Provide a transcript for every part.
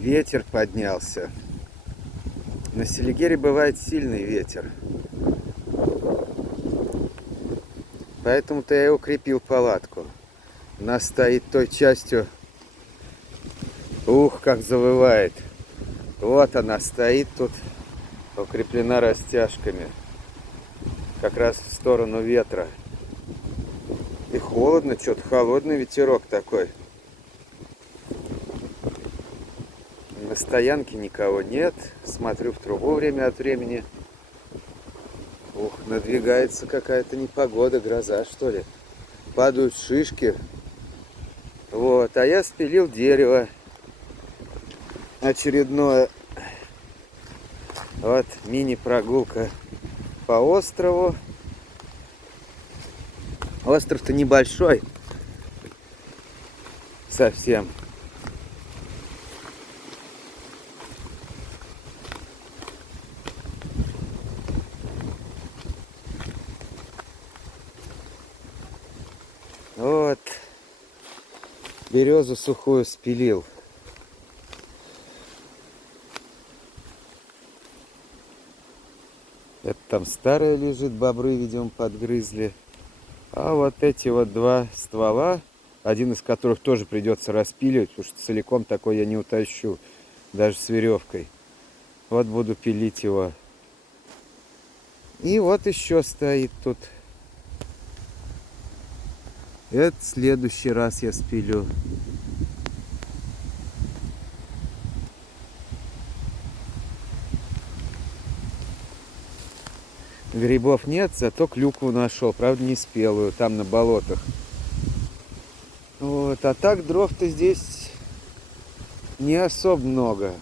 Ветер поднялся. На Селигере бывает сильный ветер. Поэтому-то я и укрепил палатку. Она стоит той частью. Ух, как завывает. Вот она стоит тут, укреплена растяжками. Как раз в сторону ветра. И холодно, что-то холодный ветерок такой. На стоянке никого нет. Смотрю в трубу время от времени. Ух, надвигается какая-то непогода, гроза, что ли. Падают шишки. Вот, а я спилил дерево. Очередное. Вот, мини-прогулка по острову. Остров-то небольшой. Совсем. Вот, березу сухую спилил. Это там старая лежит, бобры, видимо, подгрызли. А вот эти вот два ствола, один из которых тоже придется распиливать, потому что целиком такой я не утащу, даже с веревкой. Вот буду пилить его. И вот еще стоит тут. Это в следующий раз я спилю. Грибов нет, зато клюкву нашел. Правда, не спелую, там на болотах. Вот, а так дров-то здесь не особо много.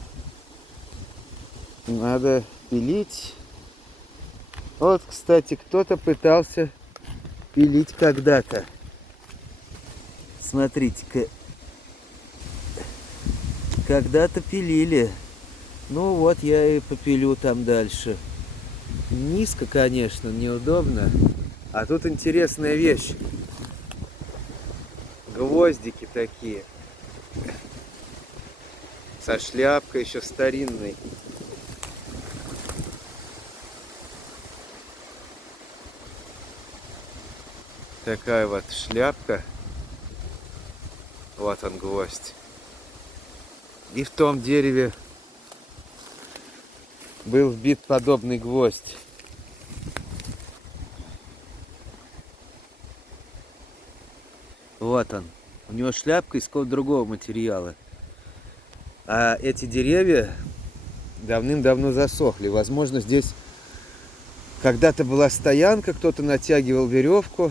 Надо пилить. Вот, кстати, кто-то пытался пилить когда-то. Смотрите-ка. Когда-то пилили. Ну вот я и попилю там дальше. Низко, конечно, неудобно. А тут интересная вещь. Гвоздики такие. Со шляпкой еще старинной. Такая вот шляпка. Вот он, гвоздь. И в том дереве был вбит подобный гвоздь. Вот он. У него шляпка из какого-то другого материала. А эти деревья давным-давно засохли. Возможно, здесь когда-то была стоянка, кто-то натягивал веревку.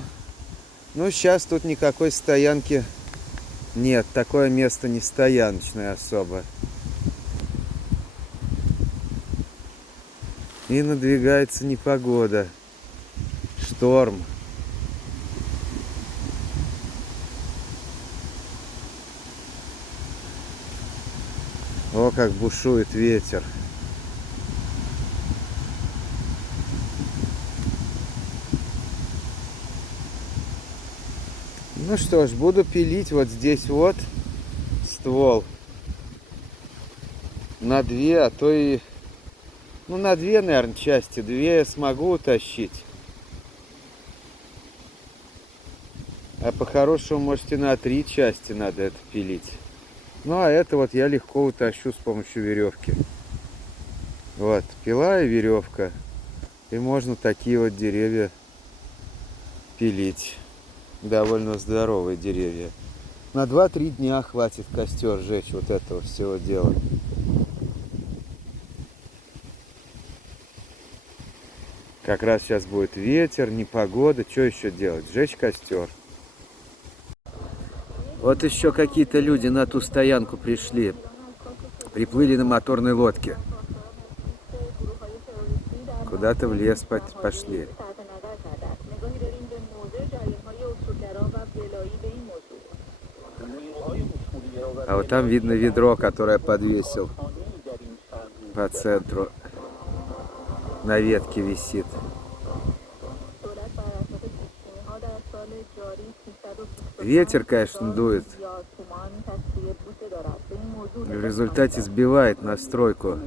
Но сейчас тут никакой стоянки нет. Такое место не стояночное особо. И надвигается непогода. Шторм. О, как бушует ветер. Ну что ж, буду пилить вот здесь вот ствол. На две, а то и... Ну, на две, наверное, части. Две я смогу утащить. А по-хорошему, может, и на 3 части надо это пилить. Ну, а это вот я легко утащу с помощью веревки. Вот, пила и веревка. И можно такие вот деревья пилить. Довольно здоровые деревья. На 2-3 дня хватит костер жечь вот этого всего дела. Как раз сейчас будет ветер, непогода. Что еще делать? Жечь костер. Вот еще какие-то люди на ту стоянку пришли. Приплыли на моторной лодке. Куда-то в лес пошли. А вот там видно ведро, которое подвесил по центру. На ветке висит. Ветер, конечно, дует. В результате сбивает настройку.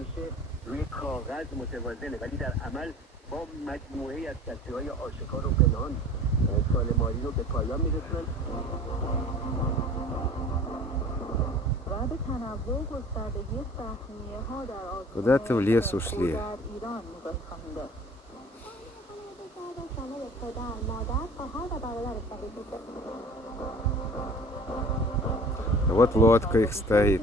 Куда-то в лес ушли. Вот лодка их стоит.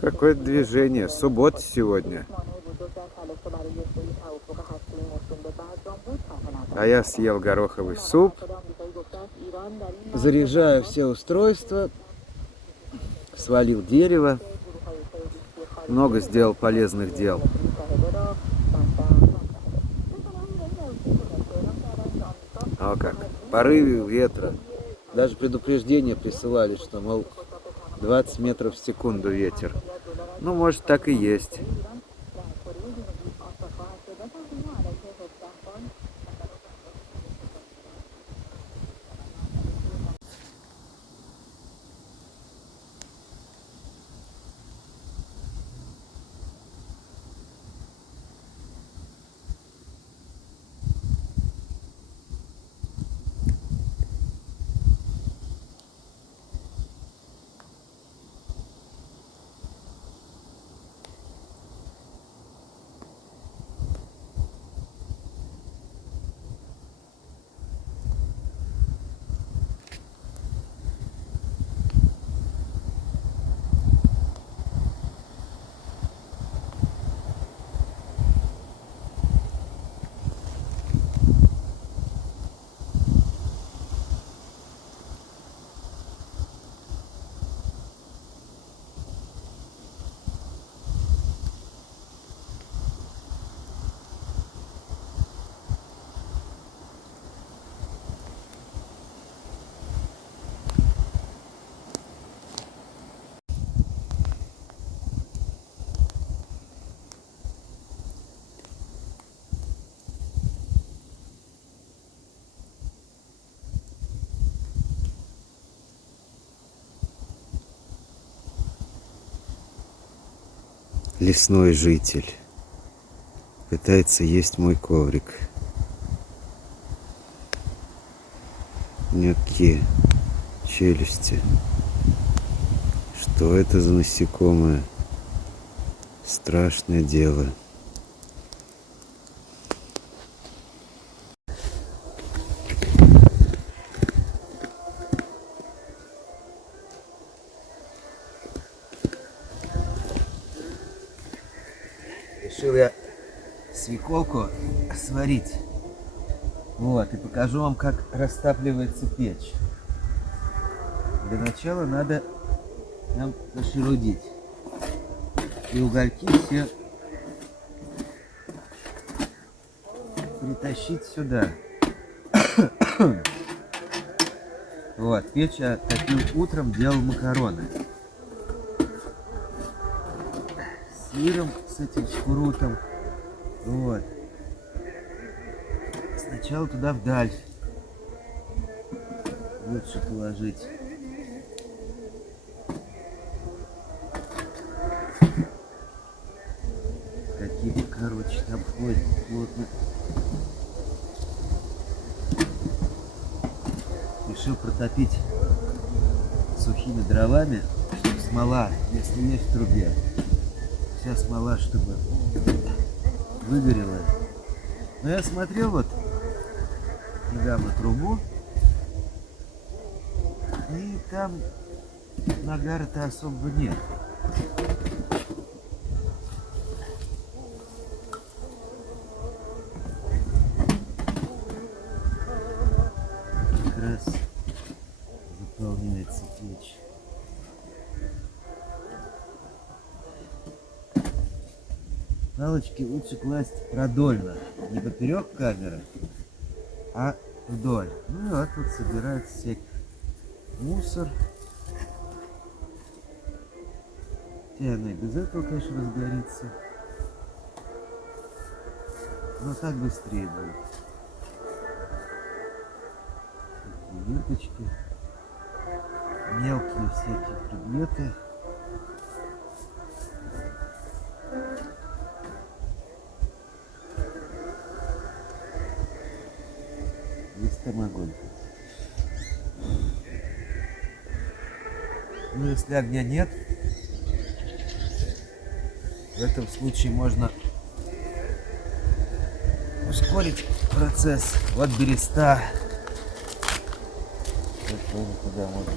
Какое движение. Суббота сегодня. А я съел гороховый суп. Заряжаю все устройства. Свалил дерево. Много сделал полезных дел. О как. Порывы ветра. Даже предупреждение присылали, что, мол, 20 метров в секунду ветер. Ну, может, так и есть. Лесной житель пытается есть мой коврик. У него такие челюсти. Что это за насекомое? Страшное дело. Решил я свеколку сварить. Вот, и покажу вам, как растапливается печь. Для начала надо нам нашерудить. И угольки все притащить сюда. Вот, печь я таким утром делал макароны. С сыром, с этим шпрутом. Вот. Сначала туда вдаль лучше положить. Какие, короче, там ходят плотно. Решил протопить сухими дровами, чтобы смола, если есть в трубе, вся смола, чтобы выгорела. Но я смотрел вот недавно трубу, и там Нагара-то особо нет. Как раз заполняется печь. Палочки лучше класть продольно, не поперек камеры, а вдоль. Ну и вот тут собирается всякий мусор. И она и без этого, конечно, разгорится. Но так быстрее будет. Такие выточки, мелкие всякие предметы. Есть там огонь. Ну, если огня нет, в этом случае можно ускорить процесс. Вот береста. Вот тоже туда можно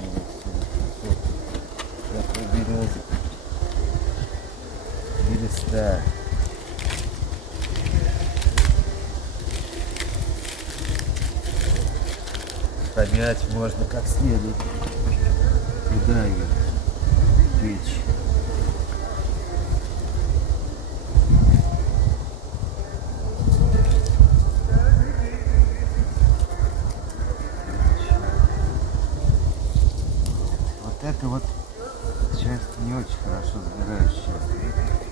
такой березы. Береста. Помять можно как следует. Туда ее печь. Вот это вот часть не очень хорошо сгорающая.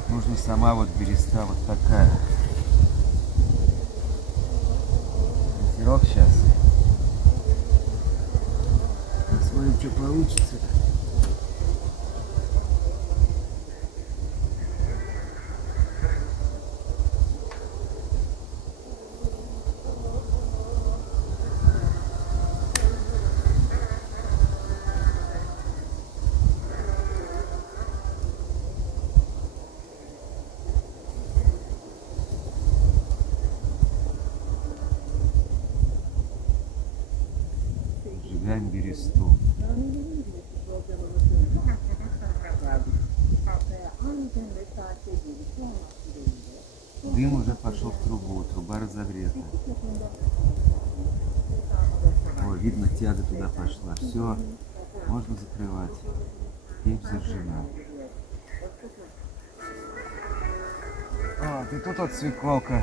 Нужна сама вот береста вот такая. Ветерок сейчас. Посмотрим, что получится. Сжигаем бересту. Дым уже пошел в трубу, труба разогрета. О, видно, тяга туда пошла. Все, можно закрывать. Печь зажжена. Вот, и тут вот свеколка.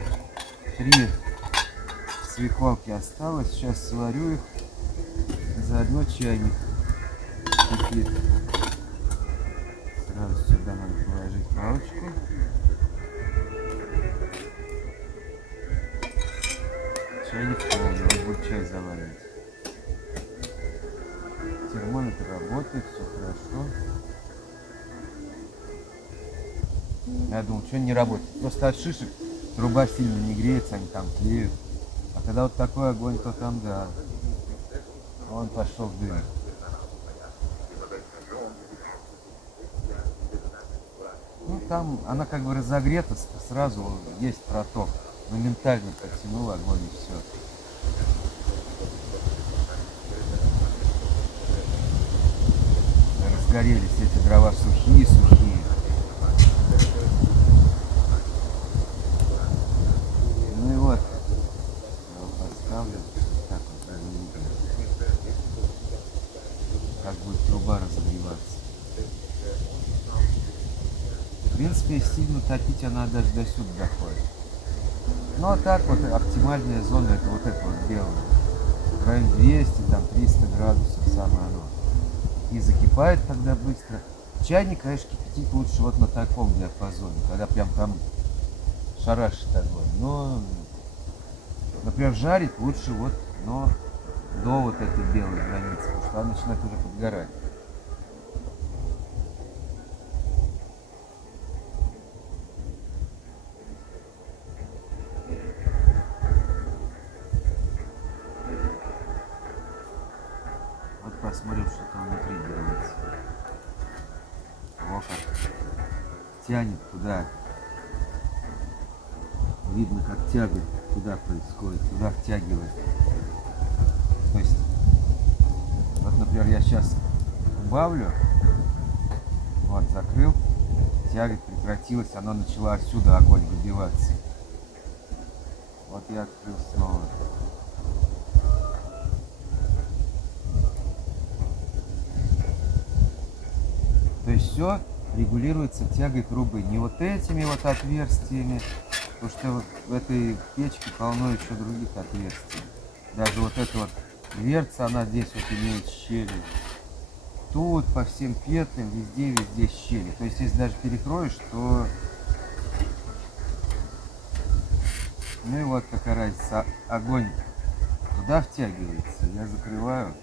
3 свеколки осталось. Сейчас сварю их. Заодно чайник кипит. Сразу сюда надо положить палочку. Чайник полный, он будет чай заваривать. Термометр работает, все хорошо. Я думал, что не работает. Просто от шишек труба сильно не греется, они там тлеют. А когда вот такой огонь, то там да. Он пошел в дым. Ну там она как бы разогрета, сразу есть проток. Моментально подтянул огонь и все. Разгорелись эти дрова сухие. Ну и вот. Я его поставлю. Так вот, как будет труба разогреваться. В принципе, сильно топить она даже до сюда доходит. Ну а так вот оптимальная зона это вот это вот белое. В районе 200, там 300 градусов самое оно. И закипает тогда быстро. Чайник, конечно, кипятить лучше вот на таком диапазоне, когда прям там шарашит огонь. Но, например, жарить лучше вот, но до вот этой белой границы, потому что она начинает уже подгорать. Вот посмотрим, что там внутри делается. О, как тянет туда. Видно, как тяга туда происходит, туда втягивает. То есть, вот, например, я сейчас убавлю, Вот, закрыл, тяга прекратилась, оно начало отсюда огонь выбиваться. Вот я открыл снова. То есть все регулируется тягой трубы. Не вот этими вот отверстиями, потому что в этой печке полно еще других отверстий. Даже вот эта вот дверца, она здесь вот имеет щели. Тут по всем петлям везде щели. То есть если даже перекроешь, то... Ну и вот какая разница. Огонь туда втягивается, я закрываю.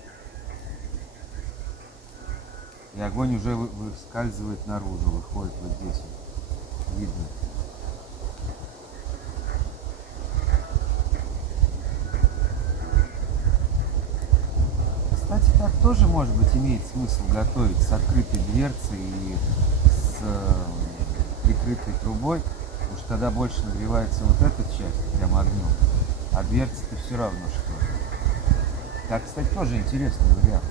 И огонь уже выскальзывает наружу, выходит вот здесь вот. Видно. Кстати, так тоже, может быть, имеет смысл готовить с открытой дверцей и с прикрытой трубой, потому что тогда больше нагревается вот эта часть, прям огнем, а дверца-то все равно что. Так, кстати, тоже интересный вариант.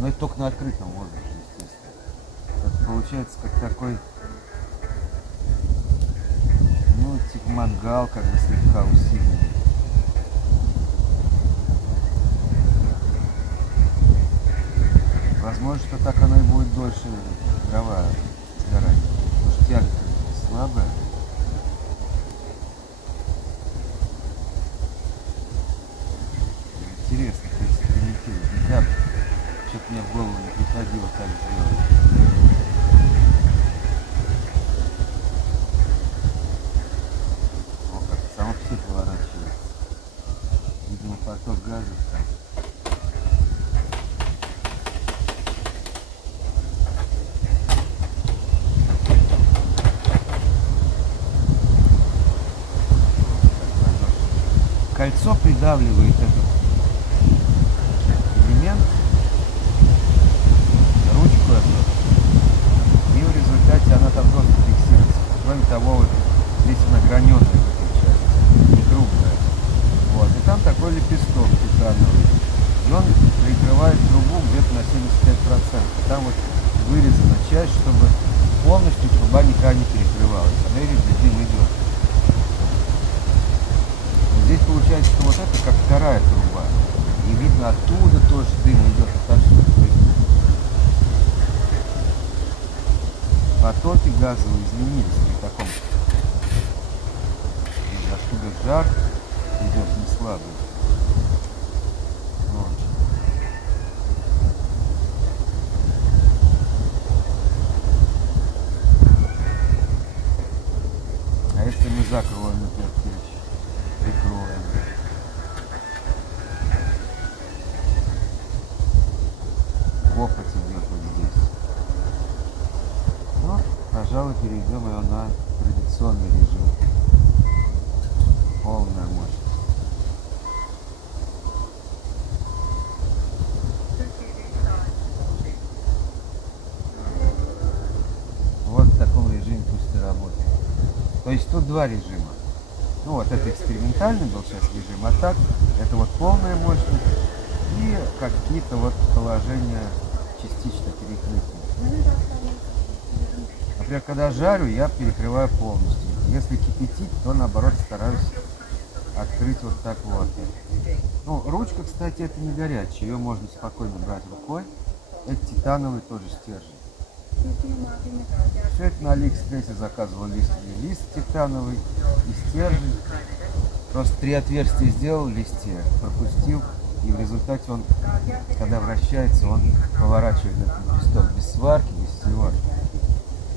Но это только на открытом воздухе, естественно. Это получается как такой, ну, типа мангал, как бы слегка усиленный. Возможно, что так оно и будет дольше дрова сгорать. Потому что тяга слабая. Интересно, поэкспериментировать. Никак что-то мне в голову не приходило так сделать. О, как само все поворачивается. Видимо, поток газа там. Кольцо придавливает этот элемент, ручку эту, и в результате она там просто фиксируется. Кроме того, вот здесь она граненая в этой части, не круглая. Вот. И там такой лепесток титановый. И он прикрывает трубу где-то на 75%. Там вот вырезана часть, чтобы полностью труба никогда не перекрывалась. Она видит, где дым идет. Здесь получается, что вот это как вторая труба. И видно, оттуда тоже дым идет отовсюду. Потоки газовые изменились при таком. Оттуда жар идет не слабый. Вот. А если мы закроем эту печь, прикроем? Копоть идет вот здесь. Ну, пожалуй, перейдем ее на традиционный режим. Полная мощность. Вот в таком режиме пусть и работает. То есть тут два режима. Ну вот это экспериментальный был сейчас режим, а так это вот полная мощность и какие-то вот положения частично перекрытия. Например, когда жарю, я перекрываю полностью. Если кипятить, то наоборот стараюсь открыть вот так вот. Ну, ручка, кстати, это не горячая, ее можно спокойно брать рукой. Это титановый тоже стержень. Все это на Алиэкспрессе заказывал лист титановый и стержень. Просто 3 отверстия сделал в листе, пропустил, и в результате он, когда вращается, он поворачивает этот листок без сварки, без всего.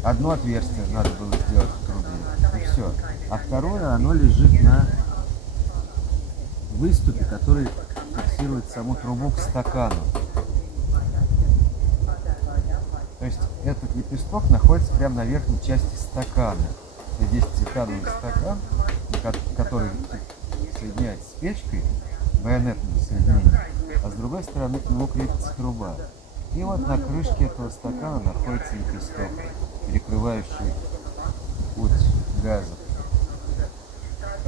Одно отверстие надо было сделать в трубе, и все. А второе, оно лежит на выступе, который фиксирует саму трубу к стакану. То есть этот лепесток находится прямо на верхней части стакана. Здесь титановый стакан, который соединяется с печкой, байонетным соединением, а с другой стороны к нему крепится труба. И вот на крышке этого стакана находится лепесток, перекрывающий путь газа.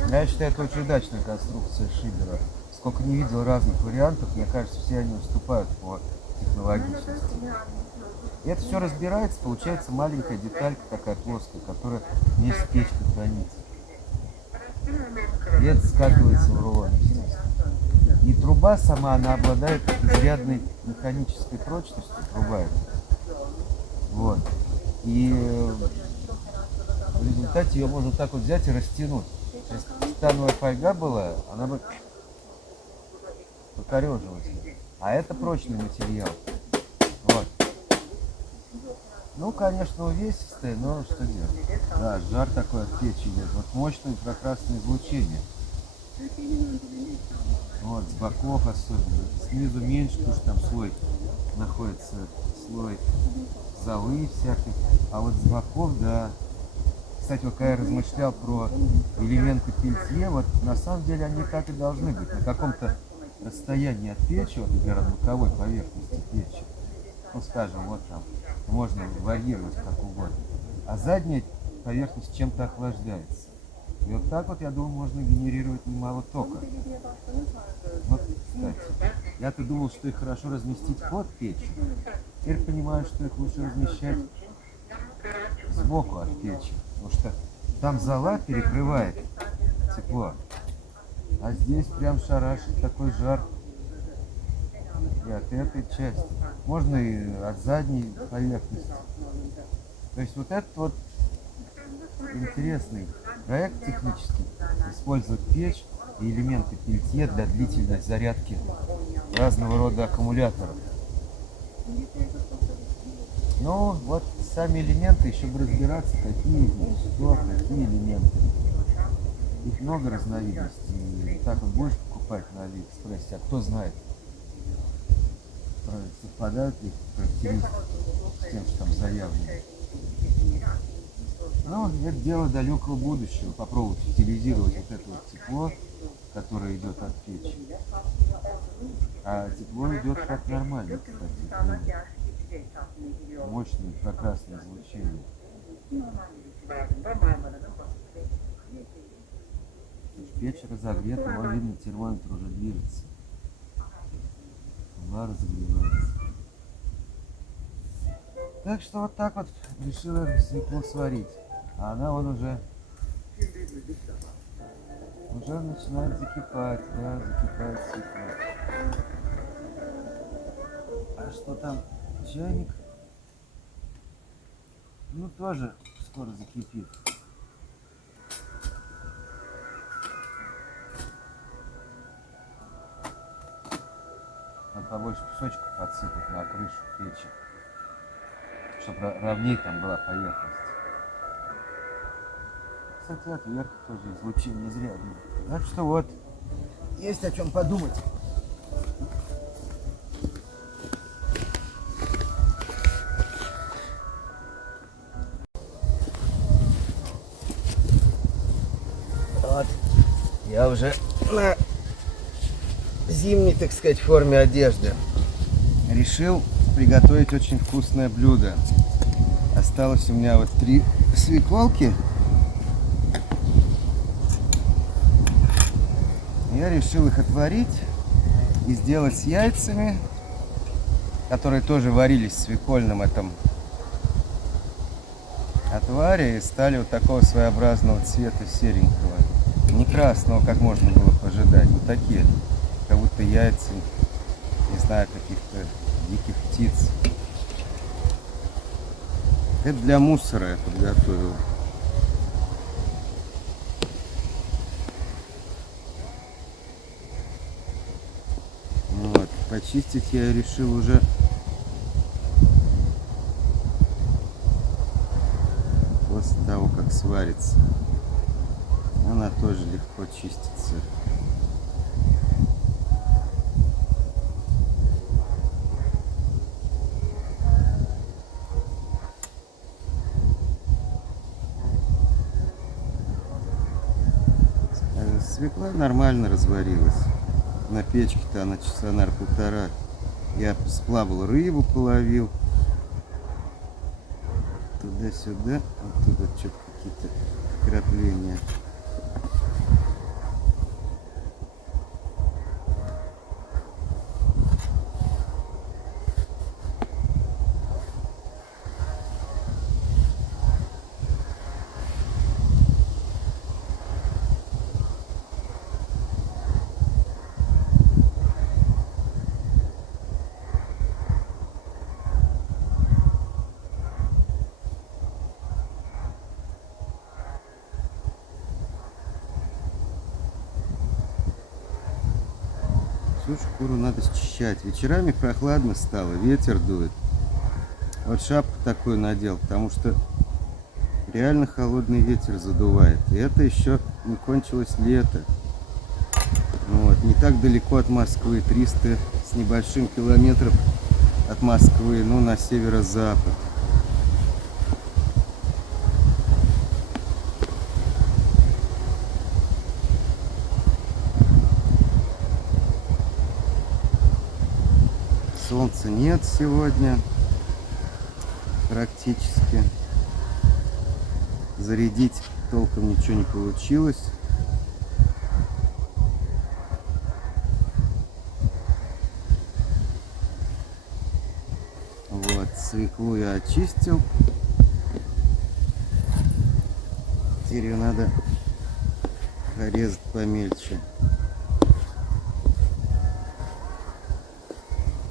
Я считаю, это очень удачная конструкция Шибера. Сколько не видел разных вариантов, мне кажется, все они уступают по технологичности. И это все разбирается, получается маленькая деталька такая плоская, которая вместе с печкой хранится. И это скатывается в рулон, естественно. И труба сама, она обладает изрядной механической прочностью, труба эта. Вот. И в результате ее можно так вот взять и растянуть. Если титановая фольга была, она бы покорежилась. А это прочный материал. Вот. Ну, конечно, увесистая, но что делать? Да, жар такой от печи идет. Вот мощное инфракрасное излучение. Вот, с боков особенно. Снизу меньше, потому что там слой находится, слой золы всякой. А вот с боков, да. Кстати, вот когда я размышлял про элементы пельтье, вот на самом деле они так и должны быть. На каком-то расстоянии от печи, вот, например, от боковой поверхности печи, ну, скажем, вот там, можно варьировать как угодно. А задняя поверхность чем-то охлаждается. И вот так вот, я думаю, можно генерировать немало тока. Вот, кстати, я-то думал, что их хорошо разместить под печью. Теперь понимаю, что их лучше размещать сбоку от печи. Потому что там зола перекрывает тепло. А здесь прям шарашит такой жар. И от этой части. Можно и от задней поверхности. То есть вот этот вот интересный проект технический. Использовать печь и элементы пельтье для длительной зарядки разного рода аккумуляторов. Ну, вот сами элементы, еще бы разбираться, какие из них, что, какие элементы. Их много разновидностей. Так вот будешь покупать на Алиэкспрессе, а кто знает, совпадают ли характеристики с тем, что там заявлено. Ну, это дело далекого будущего. Попробовать утилизировать вот это вот тепло, которое идет от печи. А тепло идет как нормально, кстати. Мощное инфракрасное излучение. Печь разогрета, вон видно, термометр уже движется. Труба разогревается. Так что вот так вот решила свеклу сварить. А она вон уже начинает закипать, да, закипает свекла. А что там? Чайник? Ну, тоже скоро закипит. Надо побольше песочка подсыпать на крышу печи, чтобы ровнее там была поверхность. Кстати, от верха тоже излучение изрядное. Так что вот, есть о чем подумать. Вот, я уже на зимней, так сказать, форме одежды решил приготовить очень вкусное блюдо. Осталось у меня вот 3 свеколки. Я решил их отварить и сделать с яйцами, которые тоже варились в свекольном этом отваре и стали вот такого своеобразного цвета серенького. Не красного, как можно было ожидать, вот такие, как будто яйца, не знаю, каких-то диких птиц. Это для мусора я подготовил. Вот, почистить я решил уже после того, как сварится. Она тоже легко чистится. Свекла нормально разварилась. На печке-то она часа, наверное, 1,5. Я сплавал рыбу, половил. Туда-сюда. Оттуда что-то какие-то вкрапления. Всю шкуру надо счищать. Вечерами прохладно стало, ветер дует. Вот шапку такую надел, потому что реально холодный ветер задувает. И это еще не кончилось лето. Вот, не так далеко от Москвы, 300 с небольшим километров от Москвы, ну, на северо-запад. Солнца нет сегодня практически. Зарядить толком ничего не получилось. Вот, свеклу я очистил. Теперь ее надо порезать помельче.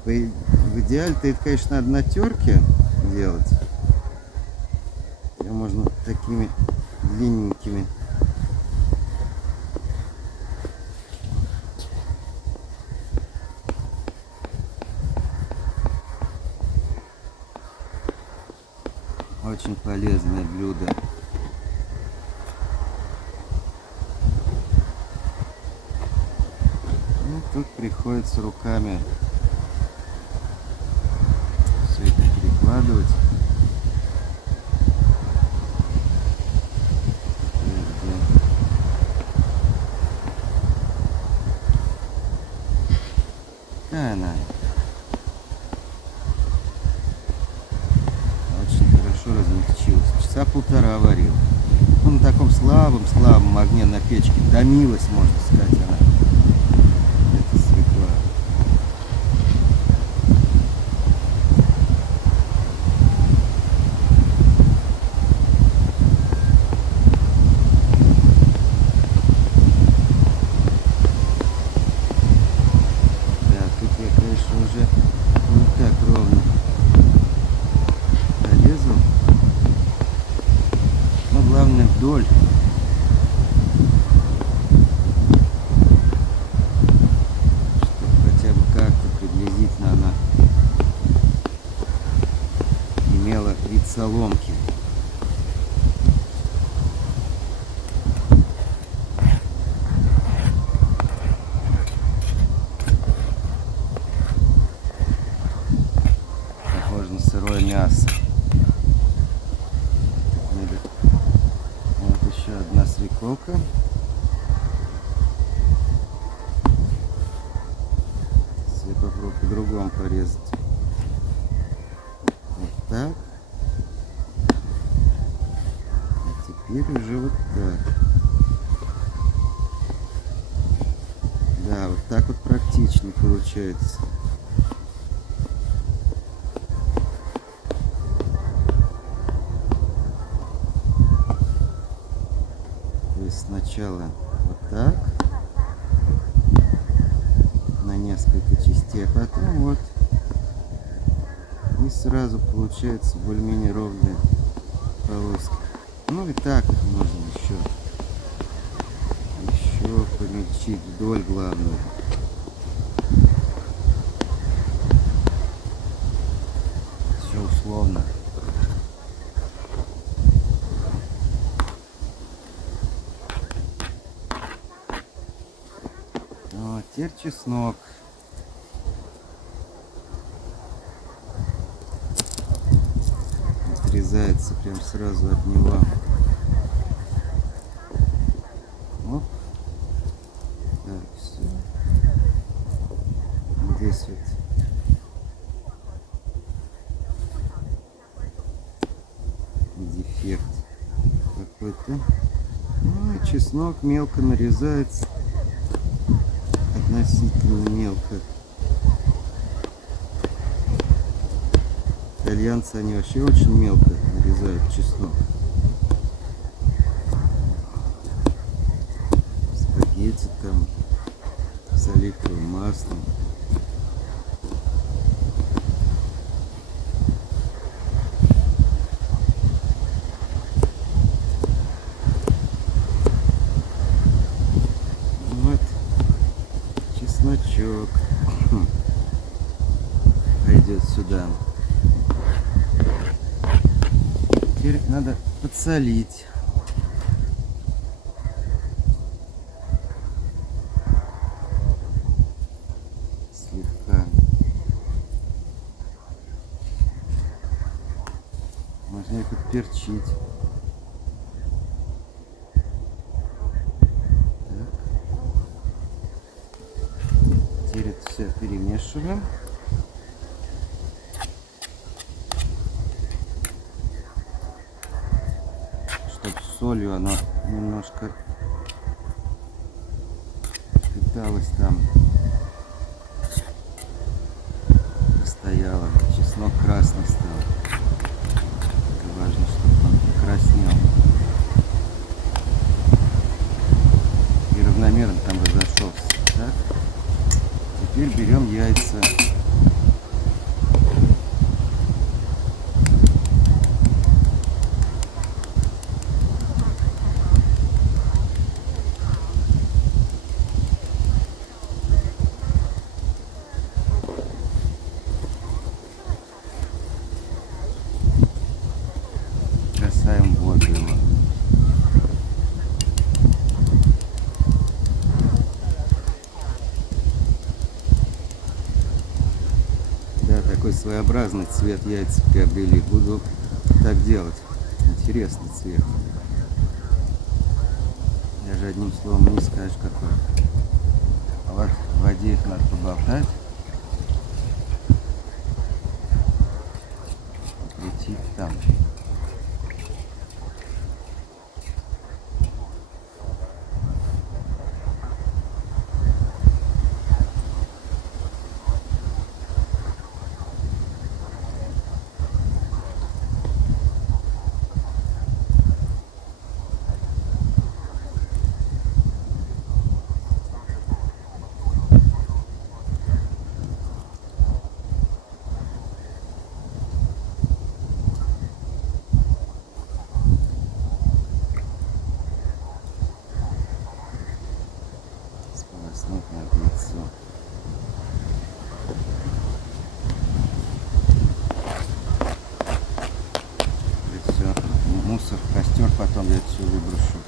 В идеале-то это, конечно, надо на терке делать. Ее можно такими длинненькими. Очень полезное блюдо. Ну, тут приходится руками все это перекладывать. Она очень хорошо размягчилась. Часа полтора варил. Ну, на таком слабом огне на печке томилась, можно сказать, она. Это свекла. Уже не так ровно нарезал, но главное вдоль, чтобы хотя бы как-то приблизительно она имела вид соломки. Сырое мясо. Вот еще одна свеколка. Я попробую по-другому порезать. Вот так. А теперь уже вот так. Да, вот так вот практичнее получается. Сначала вот так, на несколько частей, а потом вот, и сразу получается более-менее ровная полоска. Ну и так можно еще помельчить вдоль, главное. Все условно. Вот, теперь чеснок. Отрезается прям сразу от него. Оп. Так, все. Здесь вот дефект какой-то. Ну, и чеснок мелко нарезается. Относительно мелко. Итальянцы, они вообще очень мелко нарезают чеснок. Спагетти там с оливковым маслом. Вот чесночок. Теперь надо подсолить. Слегка. Можно и подперчить. Так. Теперь это все перемешиваем. Чтобы солью оно немножко питалось там. Стояло. Чеснок красный стал. Это важно, чтобы он покраснел. И равномерно там разошелся. Так. Теперь берем яйца. Бросаем в воду его. Да, такой своеобразный цвет яйца приобрели. Буду так делать. Интересный цвет. Даже одним словом не скажешь какой. А вот в воде их надо поболтать. Прийти там. Сполоснуть надо яйцо. Это все мусор, костер, потом я это все выброшу.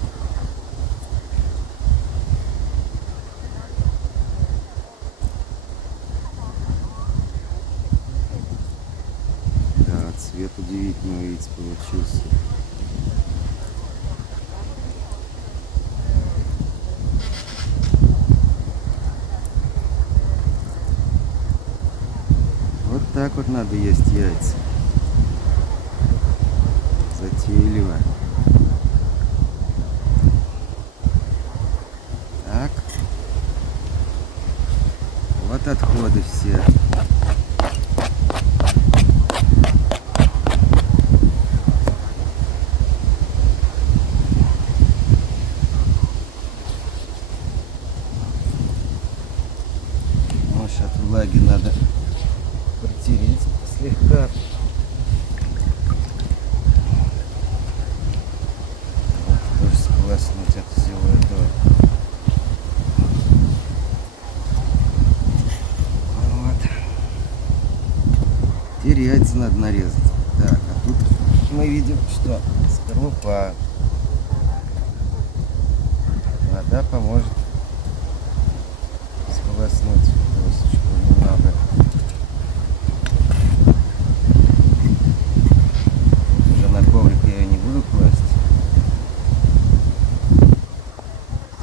Да, цвет удивительный у яиц получился. Вот так вот надо есть яйца. Затейливо. Так. Вот отходы все. Может, от влаги надо протереть слегка. Вот, тоже сполоснуть это всего этого. Вот. Теперь яйца надо нарезать. Так, а тут мы видим, что скорлупа. Вода поможет сполоснуть досочку немного. Уже на коврик я ее не буду класть.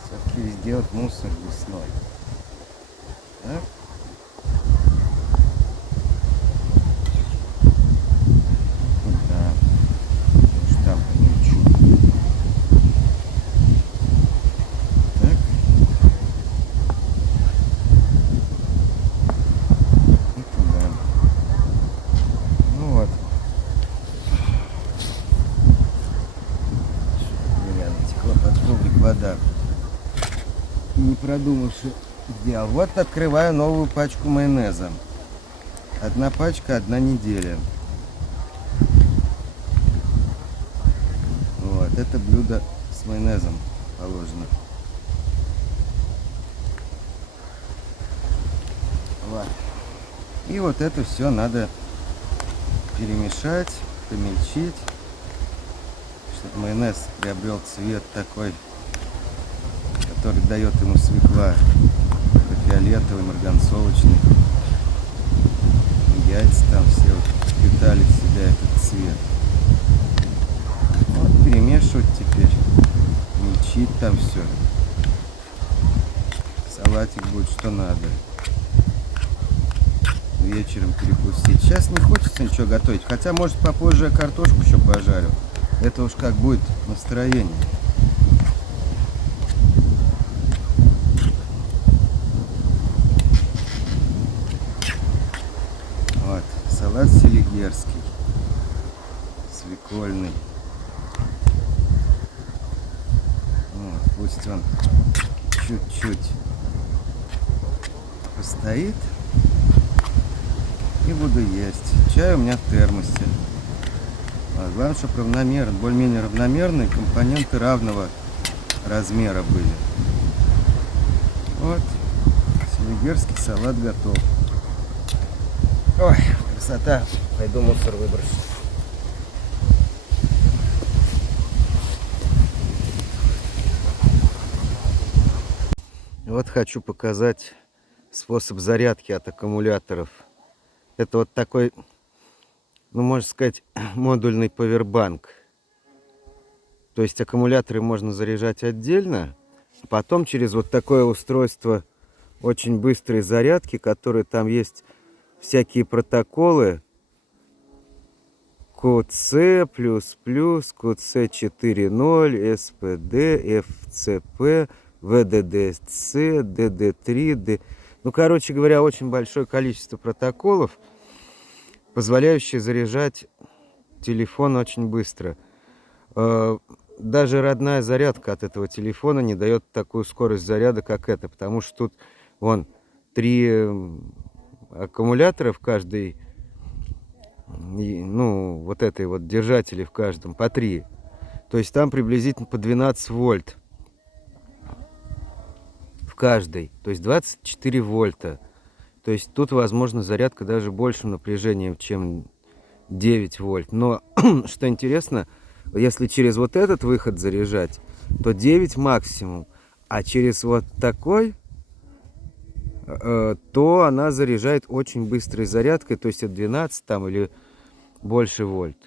Все-таки везде вот мусор весной. Так. Там помельчу. Так. И туда. Ну вот. У меня натекла под коврик вода. Не продумавши сделал. Вот открываю новую пачку майонеза. Одна пачка, одна неделя. Вот, это блюдо с майонезом положено. Вот. И вот это все надо перемешать, помельчить. майонез приобрел цвет такой, который дает ему свекла. Фиолетовый, марганцовочный. Яйца там все вот впитали в себя этот цвет. Вот перемешивать теперь. Мельчить там все. Салатик будет что надо. Вечером перекусить. Сейчас не хочется ничего готовить. Хотя, может, попозже я картошку еще пожарю. Это уж как будет настроение. Вот. Салат селигерский. Свекольный. Вот. Пусть он чуть-чуть постоит. И буду есть. Чай у меня в термосе. Главное, чтобы равномерно, более-менее равномерные компоненты равного размера были. Вот. Селигерский салат готов. Ой, красота. Пойду мусор выброшу. Вот хочу показать способ зарядки от аккумуляторов. Это вот такой, ну, можно сказать, модульный павербанк. То есть аккумуляторы можно заряжать отдельно, а потом через вот такое устройство очень быстрой зарядки, которые там есть всякие протоколы QC++, QC 4.0, SPD, FCP, VDDC, DD3, Ну, короче говоря, очень большое количество протоколов, позволяющие заряжать телефон очень быстро. Даже родная зарядка от этого телефона не дает такую скорость заряда, как это, потому что тут вон 3 аккумулятора в каждой, ну, вот этой вот держатели в каждом по 3. То есть там приблизительно по 12 вольт в каждой, то есть 24 вольта. То есть тут возможно зарядка даже большим напряжением, чем 9 вольт. Но что интересно, если через вот этот выход заряжать, то 9 максимум. А через вот такой, то она заряжает очень быстрой зарядкой, то есть это 12 там или больше вольт.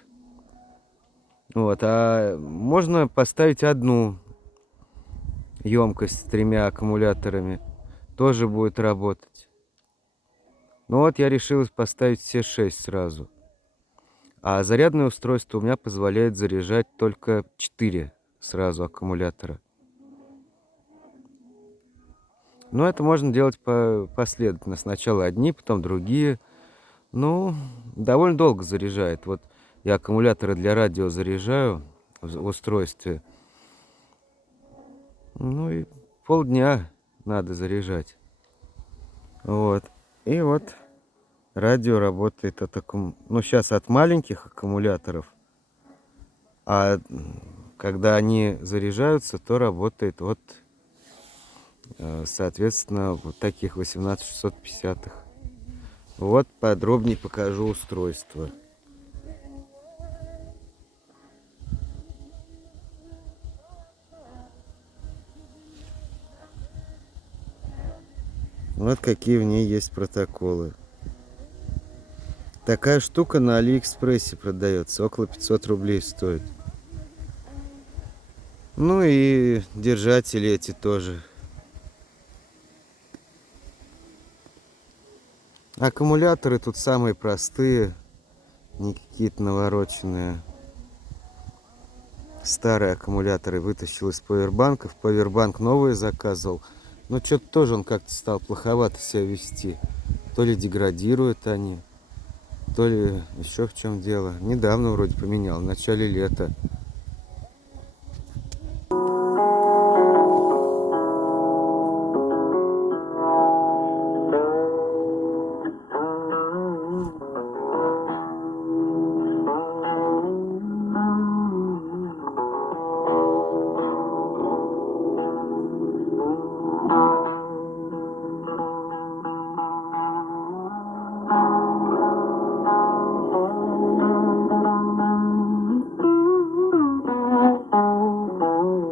Вот, а можно поставить одну емкость с 3 аккумуляторами, тоже будет работать. Ну вот я решил поставить все 6 сразу. А зарядное устройство у меня позволяет заряжать только 4 сразу аккумулятора. Но это можно делать последовательно. Сначала одни, потом другие. Ну, довольно долго заряжает. Вот я аккумуляторы для радио заряжаю в устройстве. Ну и полдня надо заряжать. Вот. И вот радио работает от ну, сейчас от маленьких аккумуляторов. А когда они заряжаются, то работает от, соответственно, вот таких 18650. Вот подробнее покажу устройство. Вот какие в ней есть протоколы. Такая штука на Алиэкспрессе продается, около 500 рублей стоит. Ну и держатели эти тоже. Аккумуляторы тут самые простые, не какие-то навороченные. Старые аккумуляторы вытащил из павербанков. Павербанк новый заказывал. Но что-то тоже он как-то стал плоховато себя вести. То ли деградируют они, то ли еще в чем дело. Недавно вроде поменял, в начале лета.